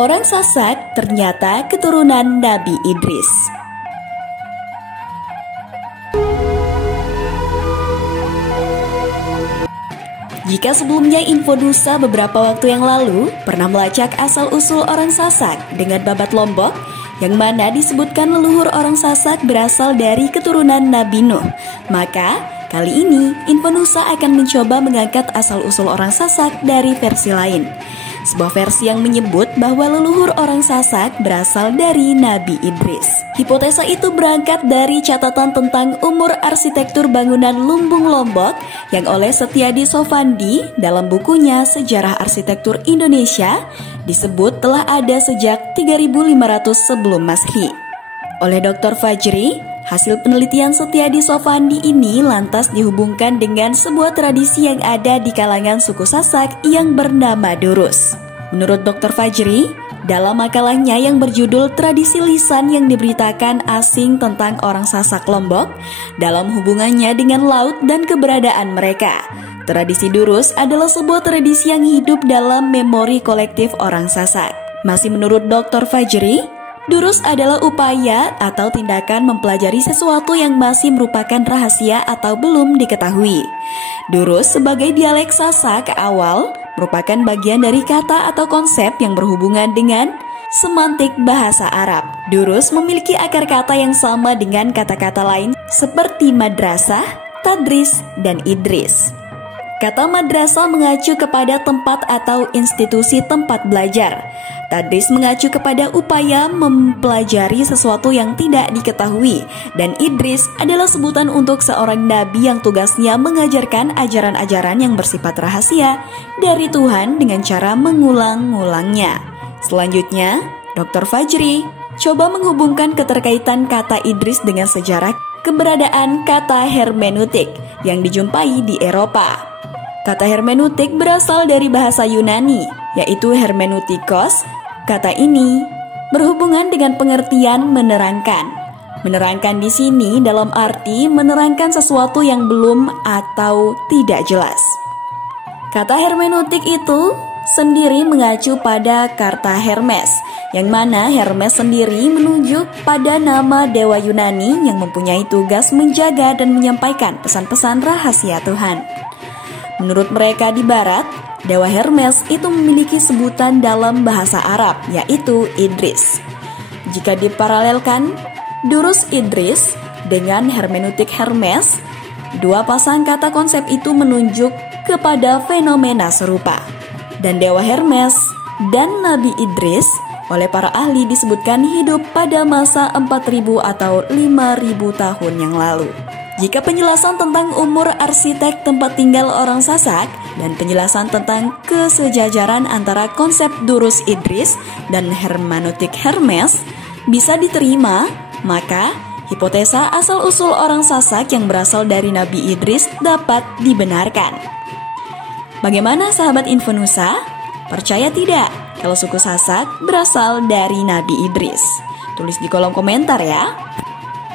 Orang Sasak ternyata keturunan Nabi Idris. Jika sebelumnya Infonusa beberapa waktu yang lalu pernah melacak asal-usul orang Sasak dengan babat Lombok, yang mana disebutkan leluhur orang Sasak berasal dari keturunan Nabi Nuh, maka kali ini Infonusa akan mencoba mengangkat asal-usul orang Sasak dari versi lain. Sebuah versi yang menyebut bahwa leluhur orang Sasak berasal dari Nabi Idris. Hipotesa itu berangkat dari catatan tentang umur arsitektur bangunan Lumbung Lombok yang oleh Setiadi Sofandi dalam bukunya Sejarah Arsitektur Indonesia disebut telah ada sejak 3500 sebelum Masehi. Oleh Dr. Fajri, hasil penelitian Setiadi Sofandi ini lantas dihubungkan dengan sebuah tradisi yang ada di kalangan suku Sasak yang bernama Durus. Menurut Dr. Fajri, dalam makalahnya yang berjudul Tradisi Lisan yang diberitakan asing tentang orang Sasak Lombok dalam hubungannya dengan laut dan keberadaan mereka, tradisi Durus adalah sebuah tradisi yang hidup dalam memori kolektif orang Sasak. Masih menurut Dr. Fajri, Durus adalah upaya atau tindakan mempelajari sesuatu yang masih merupakan rahasia atau belum diketahui. Durus sebagai dialek Sasak awal merupakan bagian dari kata atau konsep yang berhubungan dengan semantik bahasa Arab. Durus memiliki akar kata yang sama dengan kata-kata lain seperti madrasah, tadris, dan idris. Kata madrasah mengacu kepada tempat atau institusi tempat belajar. Tadris mengacu kepada upaya mempelajari sesuatu yang tidak diketahui. Dan Idris adalah sebutan untuk seorang nabi yang tugasnya mengajarkan ajaran-ajaran yang bersifat rahasia dari Tuhan dengan cara mengulang-ulangnya. Selanjutnya, Dr. Fajri coba menghubungkan keterkaitan kata Idris dengan sejarah keberadaan kata hermeneutik yang dijumpai di Eropa. Kata hermeneutik berasal dari bahasa Yunani, yaitu hermeneutikos. Kata ini berhubungan dengan pengertian menerangkan. Menerangkan di sini dalam arti menerangkan sesuatu yang belum atau tidak jelas. Kata hermeneutik itu sendiri mengacu pada kata Hermes, yang mana Hermes sendiri menunjuk pada nama dewa Yunani yang mempunyai tugas menjaga dan menyampaikan pesan-pesan rahasia Tuhan. Menurut mereka di barat, dewa Hermes itu memiliki sebutan dalam bahasa Arab, yaitu Idris. Jika diparalelkan Durus Idris dengan hermeneutik Hermes, dua pasang kata konsep itu menunjuk kepada fenomena serupa. Dan dewa Hermes dan Nabi Idris oleh para ahli disebutkan hidup pada masa 4000 atau 5000 tahun yang lalu. Jika penjelasan tentang umur arsitek tempat tinggal orang Sasak dan penjelasan tentang kesejajaran antara konsep Durus Idris dan hermeneutik Hermes bisa diterima, maka hipotesa asal-usul orang Sasak yang berasal dari Nabi Idris dapat dibenarkan. Bagaimana sahabat Infonusa? Percaya tidak kalau suku Sasak berasal dari Nabi Idris? Tulis di kolom komentar ya.